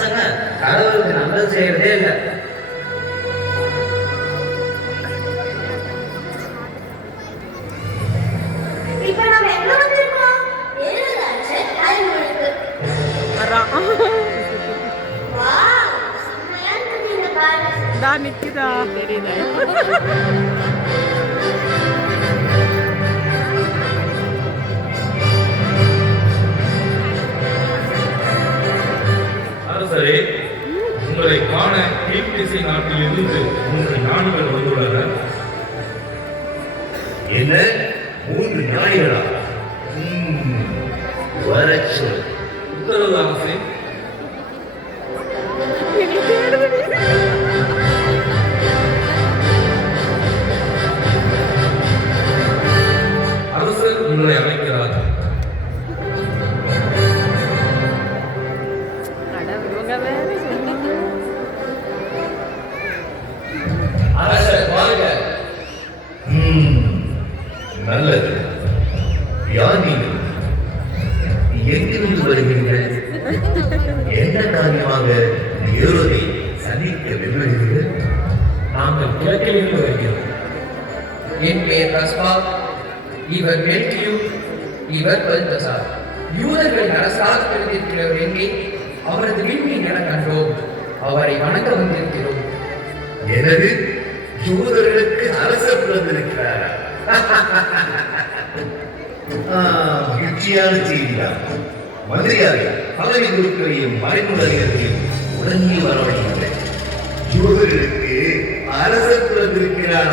பசங்க கடவுளுக்கு நல்லது செய்யறதே இல்லை. நிக்குதா தெரியுதா? அரசரே, உங்களை காண கீழ்த்திசை நாட்டில் இருந்து 3 ஞானிகள் வந்துள்ளனர். என்ன 3 ஞானிகளா? வரச்சு உத்தரவு அரசே. அரசர் உங்களை அழைக்கிறார். அரசர் வாழ்க. நல்லது. யார் நீங்கள்? எங்கிருந்து வருகிறீர்கள்? என்ன காரியமாக ஏரோதை சந்திக்க விரும்புகிறீர்கள்? நாங்கள் கிழக்கிலிருந்து வருகிறோம். என் பெயர் கஸ்பா, இவர் மெல்கியூ, இவர் பல்தசார். யூதர்களின் அரசாக பிறந்திருக்கிறவர் எங்கே? அவரது விண்மீன் என கண்டோம். அவரை வணங்க வந்திருக்கிறோம். எனது யூதர்களுக்கு அரசர் பிறந்திருக்கிறாரா? மகிழ்ச்சியான செய்திதான். மந்திரியாரே, பதவி குருக்களையும் மறைமுக அதிகாரிகளையும் உடனே வரவழைக்கிறேன். யூதர்களுக்கு அரசர் பிறந்திருக்கிறார்.